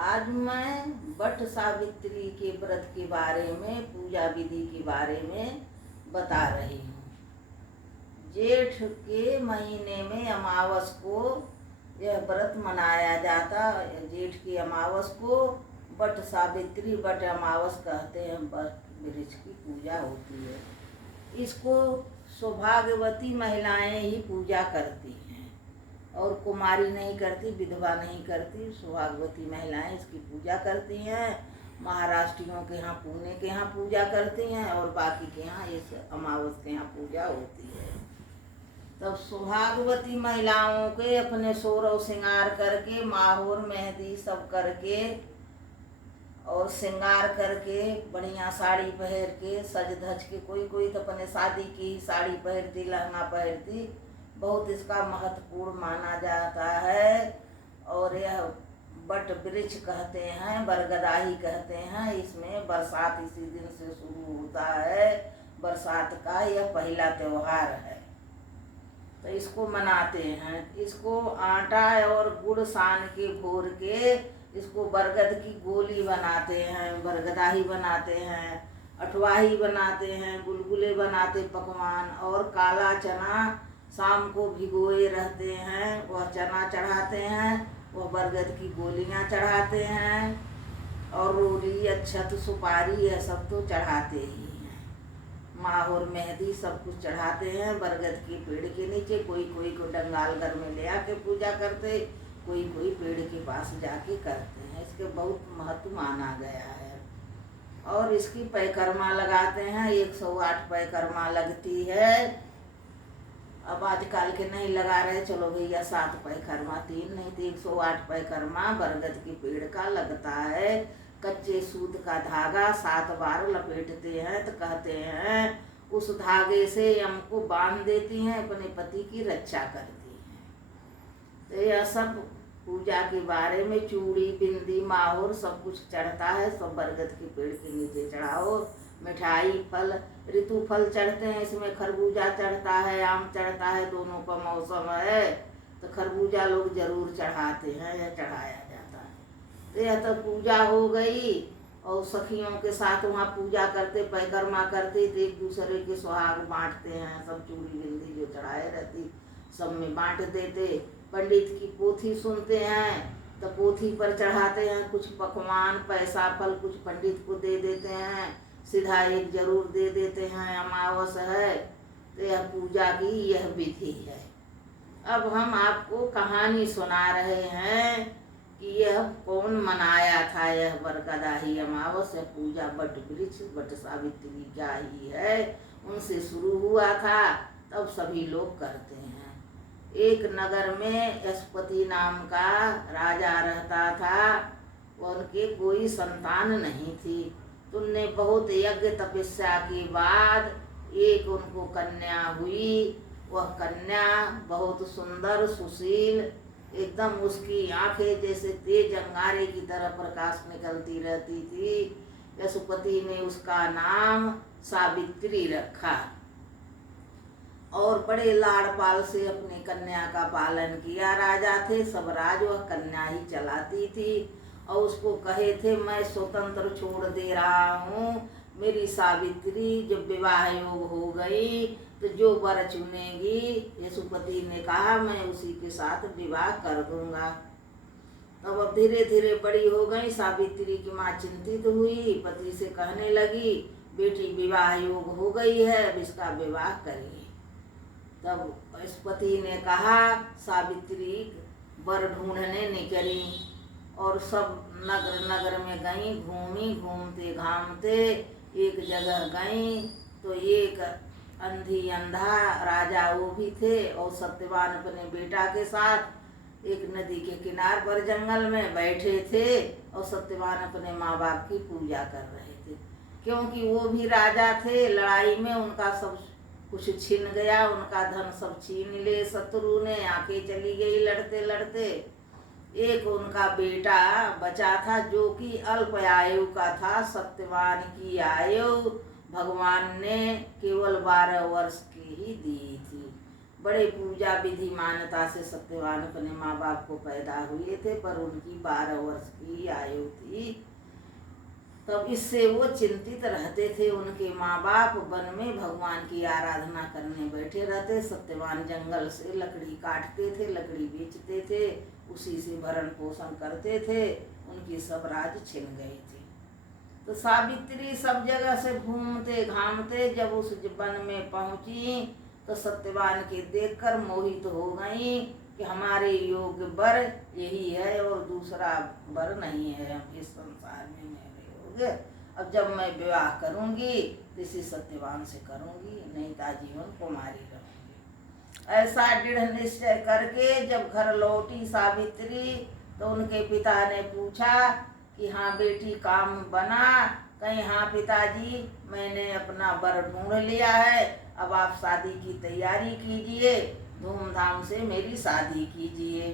आज मैं वट सावित्री के व्रत के बारे में, पूजा विधि के बारे में बता रही हूँ। जेठ के महीने में अमावस को यह व्रत मनाया जाता। जेठ की अमावस को वट सावित्री, वट अमावस कहते हैं। वट वृक्ष की पूजा होती है। इसको सौभाग्यवती महिलाएं ही पूजा करती हैं और कुमारी नहीं करती, विधवा नहीं करती। सौभाग्यवती महिलाएं इसकी पूजा करती हैं। महाराष्ट्रियों के यहाँ, पुणे के यहाँ पूजा करती हैं और बाकी के यहाँ इस अमावस के यहाँ पूजा होती है। तब सौभाग्यवती महिलाओं के अपने सोरव श्रृंगार करके, माहौर मेहंदी सब करके और श्रृंगार करके, बढ़िया साड़ी पहन के, सज धज के, कोई तो अपने शादी की साड़ी पहनती, लहंगा पहनती। बहुत इसका महत्वपूर्ण माना जाता है। और यह वट वृक्ष कहते हैं, बरगदाही कहते हैं। इसमें बरसात इसी दिन से शुरू होता है। बरसात का यह पहला त्योहार है, तो इसको मनाते हैं। इसको आटा और गुड़ सान के घोर के इसको बरगद की गोली बनाते हैं, बरगदाही बनाते हैं, अठवाही बनाते हैं, गुलगुले बनाते पकवान। और काला चना शाम को भिगोए रहते हैं, वह चना चढ़ाते हैं, वह बरगद की गोलियां चढ़ाते हैं और रोली, अक्षत, सुपारी यह सब तो चढ़ाते ही हैं। माहौर मेहंदी सब कुछ चढ़ाते हैं बरगद के पेड़ के नीचे। कोई को डंगाल घर में ले आके पूजा करते, कोई पेड़ के पास जाके करते हैं। इसके बहुत महत्व माना गया है। और इसकी परिक्रमा लगाते हैं। 108 परिक्रमा लगती है। अब आजकल के नहीं लगा रहे, चलो भैया 7 परिक्रमा, 3 नहीं तो 108 परिक्रमा बरगद के पेड़ का लगता है। कच्चे सूत का धागा 7 बार लपेटते हैं तो कहते हैं उस धागे से हमको बांध देती हैं, अपने पति की रक्षा करती हैं। तो यह सब पूजा के बारे में चूड़ी, बिंदी, माहौर सब कुछ चढ़ता है। सब बरगद के पेड़ के नीचे चढ़ाओ। मिठाई, फल, ऋतु फल चढ़ते हैं। इसमें खरबूजा चढ़ता है, आम चढ़ता है। दोनों का मौसम है तो खरबूजा लोग जरूर चढ़ाते हैं या चढ़ाया जाता है। तो यह तो पूजा हो गई। और सखियों के साथ वहाँ पूजा करते, परिक्रमा करते, तो एक दूसरे के सुहाग बांटते हैं। सब चूड़ी बिंदी जो चढ़ाए रहती सब में बांट देते। पंडित की पोथी सुनते हैं तो पोथी पर चढ़ाते हैं कुछ पकवान, पैसा, फल कुछ पंडित को दे देते हैं। सीधा एक जरूर दे देते हैं। अमावस है तो यह पूजा की यह विधि है। अब हम आपको कहानी सुना रहे हैं कि यह कौन मनाया था। यह बरगदाही अमावस है पूजा वट वृक्ष, वट सावित्री का ही है। उनसे शुरू हुआ था, तब सभी लोग करते हैं। एक नगर में यशपति नाम का राजा रहता था। उनके कोई संतान नहीं थी। तुमने बहुत यज्ञ तपस्या के बाद एक उनको कन्या हुई। वह कन्या बहुत सुंदर, सुशील, एकदम उसकी आंखें जैसे तेज अंगारे की तरह प्रकाश निकलती रहती थी। यशपति ने उसका नाम सावित्री रखा और बड़े लाड़ पाल से अपनी कन्या का पालन किया। राजा थे, सब राज वह कन्या ही चलाती थी। और उसको कहे थे मैं स्वतंत्र छोड़ दे रहा हूँ। मेरी सावित्री जब विवाह योग हो गई तो जो वर चुनेगी, यशपति ने कहा मैं उसी के साथ विवाह कर दूंगा। तब अब धीरे धीरे बड़ी हो गई। सावित्री की माँ चिंतित हुई, पति से कहने लगी बेटी विवाह योग हो गई है, अब इसका विवाह करिए। तब यशपति ने कहा सावित्री वर ढूंढने निकली और सब नगर नगर में गई। घूमी, घूमते घामते एक जगह गई तो एक अंधी अंधा राजा वो भी थे और सत्यवान अपने बेटा के साथ एक नदी के किनार पर जंगल में बैठे थे और सत्यवान अपने माँ बाप की पूजा कर रहे थे। क्योंकि वो भी राजा थे। लड़ाई में उनका सब कुछ छिन गया, उनका धन सब छीन ले शत्रु ने। आंखें चली गई लड़ते लड़ते। एक उनका बेटा बचा था जो कि अल्प आयु का था। सत्यवान की आयु भगवान ने केवल 12 वर्ष की ही दी थी। बड़े पूजा विधि मान्यता से सत्यवान अपने माँ बाप को पैदा हुए थे, पर उनकी 12 वर्ष की आयु थी। तब इससे वो चिंतित रहते थे। उनके माँ बाप वन में भगवान की आराधना करने बैठे रहते। सत्यवान जंगल से लकड़ी काटते थे, लकड़ी बेचते थे, उसी से भरण पोषण करते थे। उनकी सब राज छिन गई थी। तो सावित्री सब जगह से घूमते घामते जब उस वन में पहुंची तो सत्यवान के देखकर मोहित हो गई कि हमारे योग्य वर यही है और दूसरा वर नहीं है इस संसार में मेरे योग्य। अब जब मैं विवाह करूंगी तो इसी सत्यवान से करूंगी, नहीं तो जीवन कुमारी रहूंगी। ऐसा दृढ़ निश्चय करके जब घर लौटी सावित्री तो उनके पिता ने पूछा कि हाँ बेटी काम बना? कहीं हाँ पिताजी मैंने अपना वर ढूंढ लिया है, अब आप शादी की तैयारी कीजिए, धूमधाम से मेरी शादी कीजिए।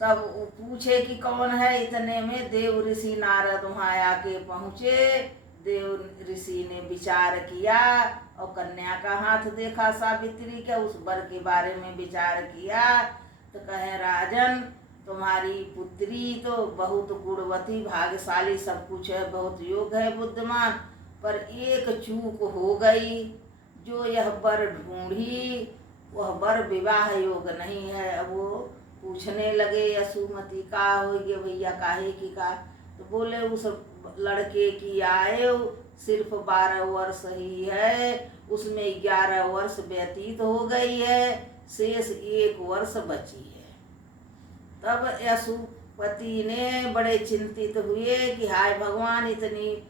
तब वो पूछे कि कौन है, इतने में देव ऋषि नारद वहाँ आके पहुँचे। देव ऋषि ने विचार किया और कन्या का हाथ देखा सावित्री के, उस वर के बारे में विचार किया तो कहे राजन तुम्हारी पुत्री तो बहुत गुणवती भाग्यशाली सब कुछ है, बहुत योग्य है, बुद्धिमान, पर एक चूक हो गई। जो यह वर ढूंढी वह वर विवाह योग नहीं है। अब वो पूछने लगे यशुमती का हो गया भैया काहे की का? तो बोले उस लड़के की आयु सिर्फ 12 वर्ष ही है, उसमें 11 वर्ष व्यतीत हो गई है, शेष 1 वर्ष बची है। तब यशुपति ने बड़े चिंतित हुए कि हाय भगवान, इतनी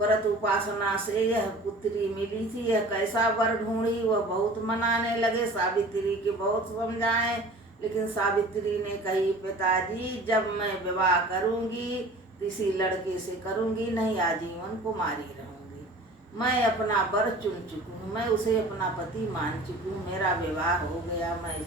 व्रत उपासना से यह पुत्री मिली थी, यह कैसा वर ढूंढी। वह बहुत मनाने लगे, सावित्री के बहुत समझाए, लेकिन सावित्री ने कही पिताजी जब मैं विवाह करूंगी किसी लड़के से करूंगी, नहीं आजीवन कुमारी रहूंगी। मैं अपना वर चुन चुकी हूँ, मैं उसे अपना पति मान चुकी हूँ, मेरा विवाह हो गया। मैं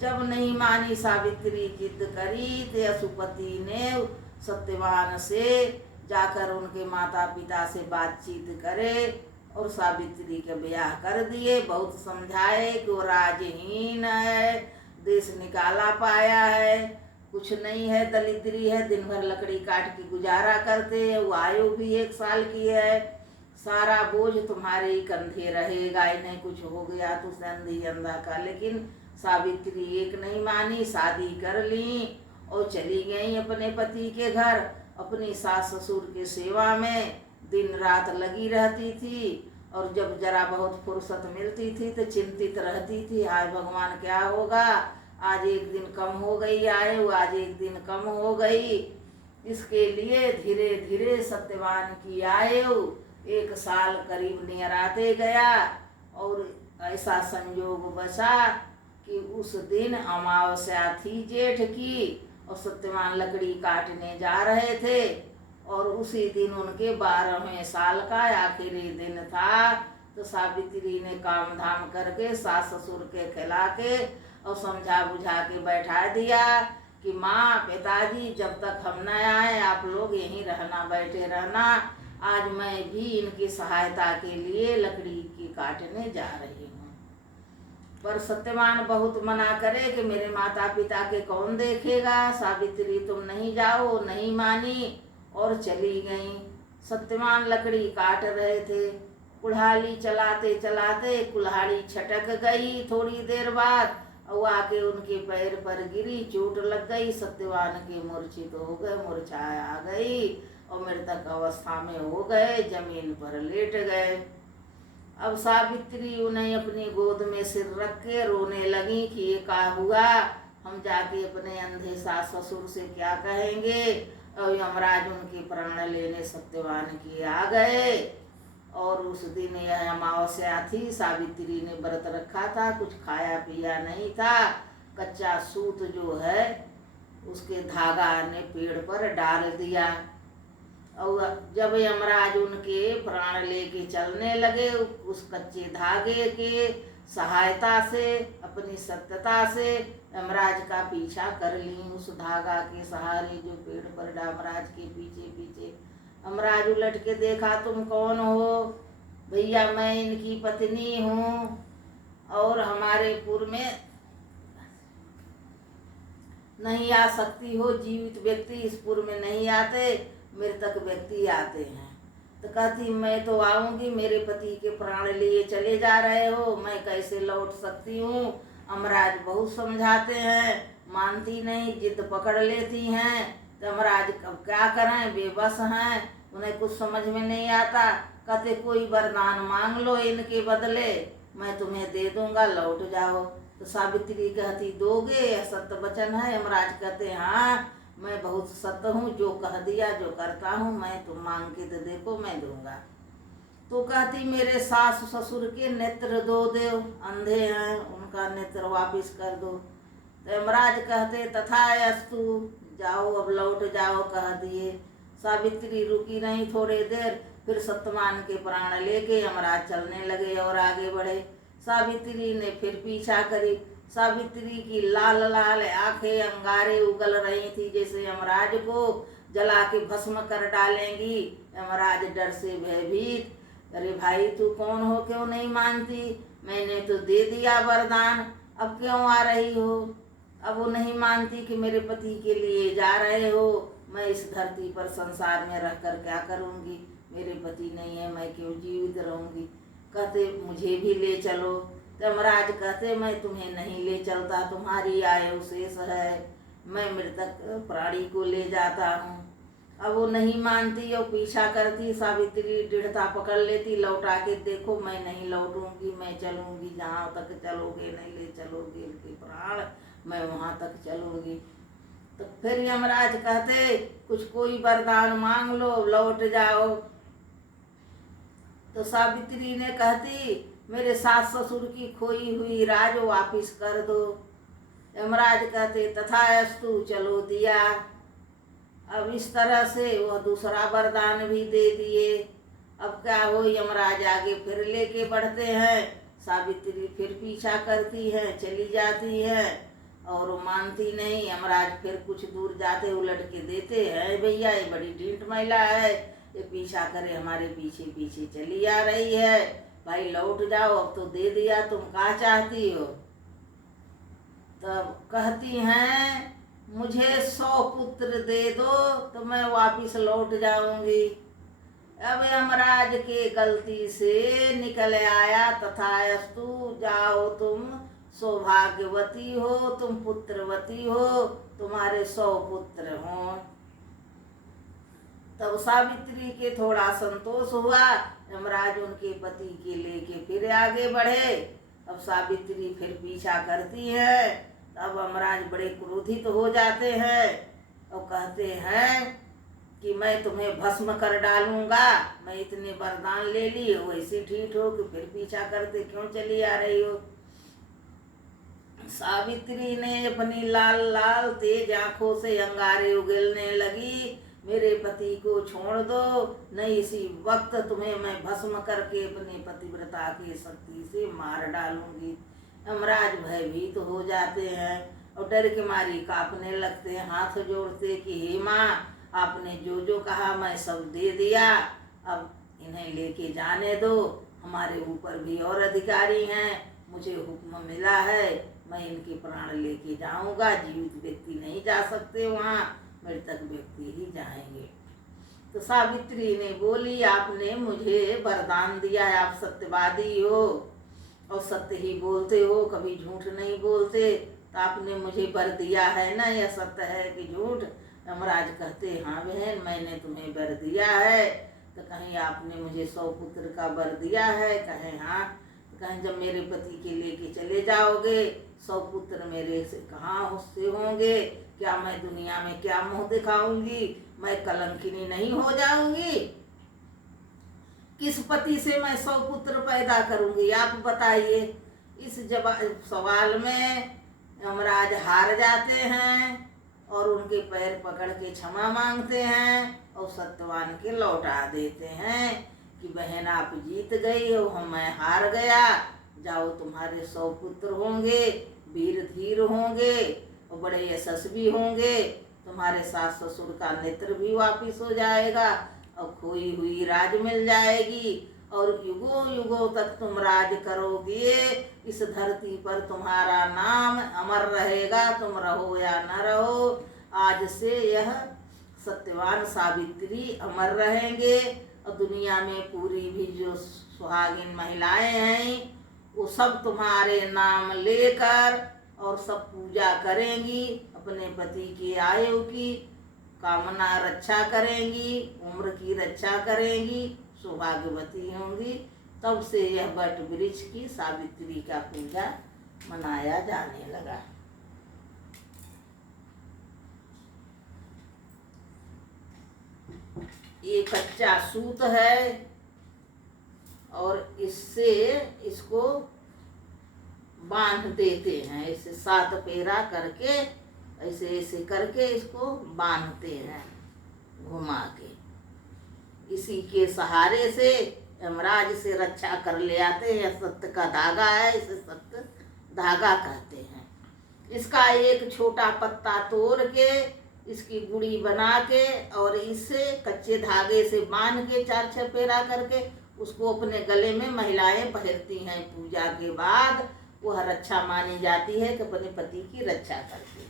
जब नहीं मानी सावित्री जिद करी तो यशुपति ने सत्यवान से जाकर उनके माता पिता से बातचीत करे और सावित्री के ब्याह कर दिए। बहुत समझाए कि वो राजहीन है, देश निकाला पाया है, कुछ नहीं है, दलिद्री है, दिन भर लकड़ी काट के गुजारा करते हैं, वो आयु भी 1 साल की है, सारा बोझ तुम्हारे ही कंधे रहेगा, इन्हें कुछ हो गया तो संधि अंधा का। लेकिन सावित्री एक नहीं मानी, शादी कर ली और चली गई अपने पति के घर। अपनी सास ससुर के सेवा में दिन रात लगी रहती थी और जब जरा बहुत फुर्सत मिलती थी तो चिंतित रहती थी, हाय भगवान क्या होगा, आज 1 दिन कम हो गई आयु, आज 1 दिन कम हो गई। इसके लिए धीरे धीरे सत्यवान की आयु 1 साल करीब नियराते गया और ऐसा संयोग बचा कि उस दिन अमावस्या थी जेठ की और सत्यवान लकड़ी काटने जा रहे थे और उसी दिन उनके 12वें साल का आखिरी दिन था। तो सावित्री ने काम धाम करके सास ससुर के खिला के और समझा बुझा के बैठा दिया कि माँ पिताजी जब तक हम न आए आप लोग यहीं रहना, बैठे रहना, आज मैं भी इनकी सहायता के लिए लकड़ी की काटने जा रही हूँ। पर सत्यवान बहुत मना करे कि मेरे माता पिता के कौन देखेगा, सावित्री तुम नहीं जाओ, नहीं मानी और चली गई। सत्यवान लकड़ी काट रहे थे, कुल्हाड़ी चलाते चलाते कुल्हाड़ी छटक गई थोड़ी देर बाद और आके उनके पैर पर गिरी, चोट लग गई, सत्यवान के मूर्छित हो गए, मूर्छाएं आ गई और मृतक अवस्था में हो गए, जमीन पर लेट गए। अब सावित्री उन्हें अपनी गोद में सिर रख के रोने लगी कि ये क्या हुआ, हम जाके अपने अंधे सास ससुर से क्या कहेंगे। और यमराज उनके प्राण लेने सत्यवान के आ गए और उस दिन यह अमावस्या थी। सावित्री ने व्रत रखा था, कुछ खाया पिया नहीं था, कच्चा सूत जो है उसके धागा ने पेड़ पर डाल दिया और जब यमराज उनके प्राण लेके चलने लगे उस कच्चे धागे के सहायता से, अपनी सत्यता से यमराज का पीछा कर ली। उस धागा के सहारे जो पेड़ पर यमराज के पीछे पीछे। यमराज उलट के देखा, तुम कौन हो? भैया मैं इनकी पत्नी हूँ। और हमारे पुर में नहीं आ सकती हो। जीवित व्यक्ति इस पुर में नहीं आते, मृतक व्यक्ति आते हैं। तो कहती मैं तो आऊंगी, मेरे पति के प्राण लिए चले जा रहे हो, मैं कैसे लौट सकती हूँ। अमराज बहुत समझाते हैं, मानती नहीं, जिद पकड़ लेती हैं। तो अमराज अब क्या करें, बेबस हैं, उन्हें कुछ समझ में नहीं आता। कहते कोई वरदान मांग लो इनके बदले, मैं तुम्हें दे दूंगा, लौट जाओ। तो सावित्री कहती दोगे, यह सत्य वचन है। यमराज कहते हाँ, मैं बहुत सत्य हूँ, जो कह दिया जो करता हूँ मैं, तुम मांग के तो देखो, मैं दूंगा। तो कहती मेरे सास ससुर के नेत्र दो देव, अंधे हैं, उनका नेत्र वापिस कर दो। तो यमराज कहते तथास्तु, जाओ अब लौट जाओ, कह दिए। सावित्री रुकी नहीं थोड़ी देर, फिर सत्यवान के प्राण लेके यमराज चलने लगे और आगे बढ़े। सावित्री ने फिर पीछा करी। सावित्री की लाल लाल आंखें अंगारे उगल रही थी, जैसे यमराज को जला के भस्म कर डालेंगी। यमराज डर से भयभीत, अरे भाई तू कौन हो, क्यों नहीं मानती, मैंने तो दे दिया वरदान, अब क्यों आ रही हो। अब वो नहीं मानती कि मेरे पति के लिए जा रहे हो, मैं इस धरती पर संसार में रहकर क्या करूँगी, मेरे पति नहीं है, मैं क्यों जीवित रहूँगी। कहते मुझे भी ले चलो। तो यमराज कहते मैं तुम्हें नहीं ले चलता, तुम्हारी आयु शेष है, मैं मृतक प्राणी को ले जाता हूँ। अब वो नहीं मानती और पीछा करती। सावित्री दृढ़ता पकड़ लेती, लौटा के देखो, मैं नहीं लौटूंगी, मैं चलूंगी, जहाँ तक चलोगे, नहीं ले चलोगे इनके प्राण, मैं वहाँ तक चलूंगी। तो फिर यमराज कहते कुछ कोई वरदान मांग लो, लौट जाओ। तो सावित्री ने कहती मेरे सास ससुर की खोई हुई राज वापिस कर दो। यमराज कहते तथास्तु, चलो दिया। अब इस तरह से वह दूसरा वरदान भी दे दिए। अब क्या हो, यमराज आगे फिर लेके बढ़ते हैं, सावित्री फिर पीछा करती है, चली जाती है और वो मानती नहीं। यमराज फिर कुछ दूर जाते उलट के देते हैं, भैया ये बड़ी ढीठ महिला है, ये पीछा करे हमारे पीछे पीछे चली आ रही है, भाई लौट जाओ, अब तो दे दिया, तुम क्या चाहती हो। तब कहती हैं मुझे 100 पुत्र दे दो तो मैं वापिस लौट जाऊंगी। अब यमराज के गलती से निकल आया तथास्तु, जाओ तुम सौभाग्यवती हो, तुम पुत्रवती हो, तुम्हारे 100 पुत्र हों। तब सावित्री के थोड़ा संतोष हुआ। यमराज उनके पति के लेके फिर आगे बढ़े। अब सावित्री फिर पीछा करती है। तब यमराज बड़े क्रोधित हो जाते हैं और कहते हैं कि मैं तुम्हें भस्म कर डालूंगा, मैं इतने वरदान ले ली हो, ऐसी ठीक हो कि फिर पीछा करते क्यों चली आ रही हो। सावित्री ने अपनी लाल लाल तेज आंखों से अंगारे उगलने लगी, मेरे पति को छोड़ दो, नहीं इसी वक्त तुम्हें मैं भस्म करके अपने पतिव्रता की शक्ति से मार डालूंगी। यमराज भयभीत हो जाते हैं और डर के मारी कांपने लगते हैं, हाथ जोड़ते कि हे माँ, आपने जो जो कहा मैं सब दे दिया, अब इन्हें लेके जाने दो, हमारे ऊपर भी और अधिकारी हैं, मुझे हुक्म मिला है, मैं इनके प्राण लेके जाऊंगा, जीवित व्यक्ति नहीं जा सकते वहाँ, मृतक व्यक्ति ही जाएंगे। तो सावित्री ने बोली आपने मुझे वरदान दिया है, आप सत्यवादी हो और सत्य ही बोलते हो, कभी झूठ नहीं बोलते, तो आपने मुझे वर दिया है ना, यह सत्य है कि झूठ। यमराज कहते हाँ बहन, मैंने तुम्हें वर दिया है। तो कहीं आपने मुझे 100 पुत्र का वर दिया है, कहें हाँ। तो कहें जब मेरे पति के लेके चले जाओगे 100 पुत्र मेरे से कहाँ से होंगे, क्या मैं दुनिया में क्या मुंह दिखाऊंगी, मैं कलंकिनी नहीं हो जाऊंगी, किस पति से मैं 100 पुत्र पैदा करूंगी, आप बताइए। इस सवाल में यमराज हार जाते हैं और उनके पैर पकड़ के क्षमा मांगते हैं और सत्यवान के लौटा देते हैं कि बहन आप जीत गई हो, मैं हार गया, जाओ तुम्हारे 100 पुत्र होंगे, वीर धीर होंगे और बड़े यशस्वी होंगे, तुम्हारे सास ससुर का नेत्र भी वापिस हो जाएगा और खोई हुई राज मिल जाएगी और युगों युगों तक तुम राज करोगे। इस धरती पर तुम्हारा नाम अमर रहेगा, तुम रहो या न रहो। आज से यह सत्यवान सावित्री अमर रहेंगे और दुनिया में पूरी भी जो सुहागिन महिलाएं हैं वो सब तुम्हारे नाम लेकर और सब पूजा करेंगी, अपने पति की आयु की कामना रक्षा करेंगी, उम्र की रक्षा करेंगी, सौभाग्यवती होंगी। तब से यह वट वृक्ष की सावित्री का पूजा मनाया जाने लगा। ये कच्चा सूत है और इससे इसको बांध देते हैं, ऐसे 7 फेरा करके ऐसे ऐसे करके इसको बांधते हैं घुमा के। इसी के सहारे से यमराज से रक्षा कर ले आते हैं। सत्य का धागा है, इसे सत्य धागा कहते हैं। इसका एक छोटा पत्ता तोड़ के इसकी गुड़ी बना के और इससे कच्चे धागे से बांध के 4-6 फेरा करके उसको अपने गले में महिलाएं पहनती हैं। पूजा के बाद वह रक्षा मानी जाती है कि अपने पति की रक्षा करती है।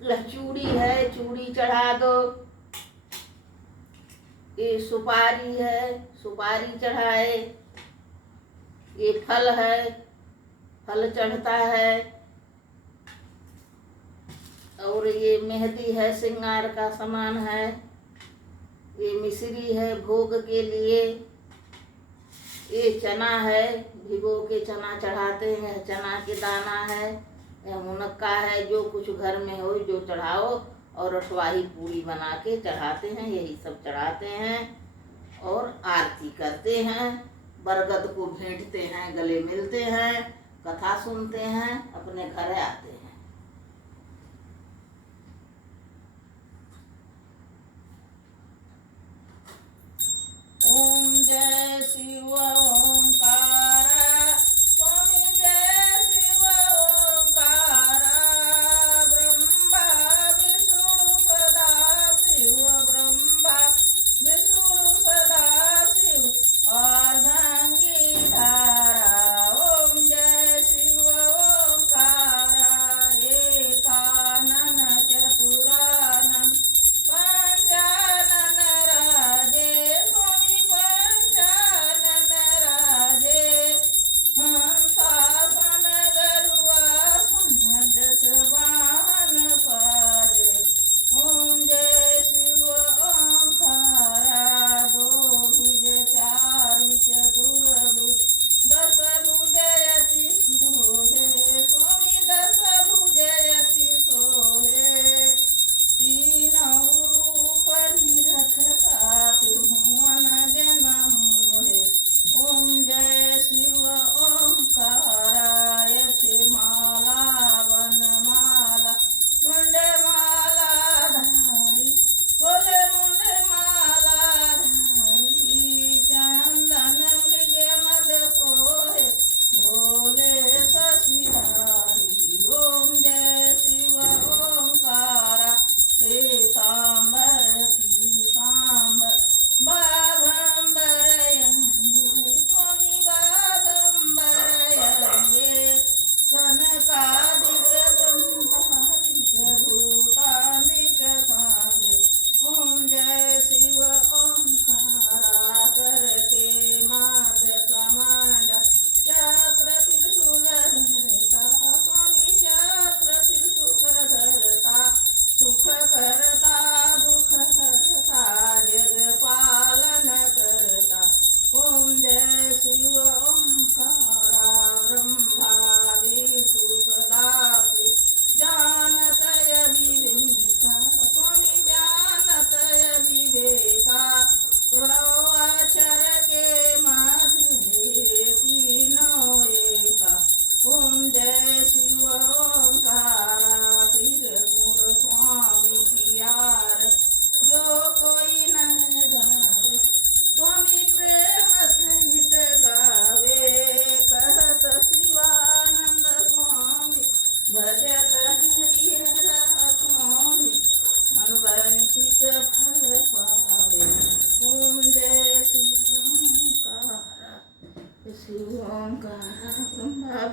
यह चूड़ी है, चूड़ी चढ़ा दो। ये सुपारी है, सुपारी चढ़ाए। ये फल है, फल चढ़ता है। और ये मेहंदी है, श्रृंगार का सामान है। ये मिश्री है भोग के लिए। ये चना है, भिगो के चना चढ़ाते हैं, चना के दाना है। यह मुनक्का है, जो कुछ घर में हो जो चढ़ाओ। और अठवाही पूरी बना के चढ़ाते हैं, यही सब चढ़ाते हैं और आरती करते हैं। बरगद को भेंटते हैं, गले मिलते हैं, कथा सुनते हैं, अपने घर आते हैं। ओम जय शिव ओंकार, स्वामी जय शिव ओंकार। ब्रह्मा विष्णु सदा शिव, ब्रह्मा विष्णु सदा शिव, अर्धांगी धारा। ओम जय शिव ओंकार।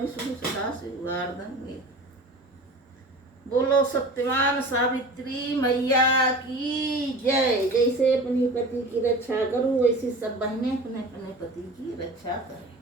विष्णु सदा शिव गार्धन। बोलो सत्यवान सावित्री मैया की जय। जैसे अपने पति की रक्षा करूं वैसे सब बहनें अपने अपने पति की रक्षा करें।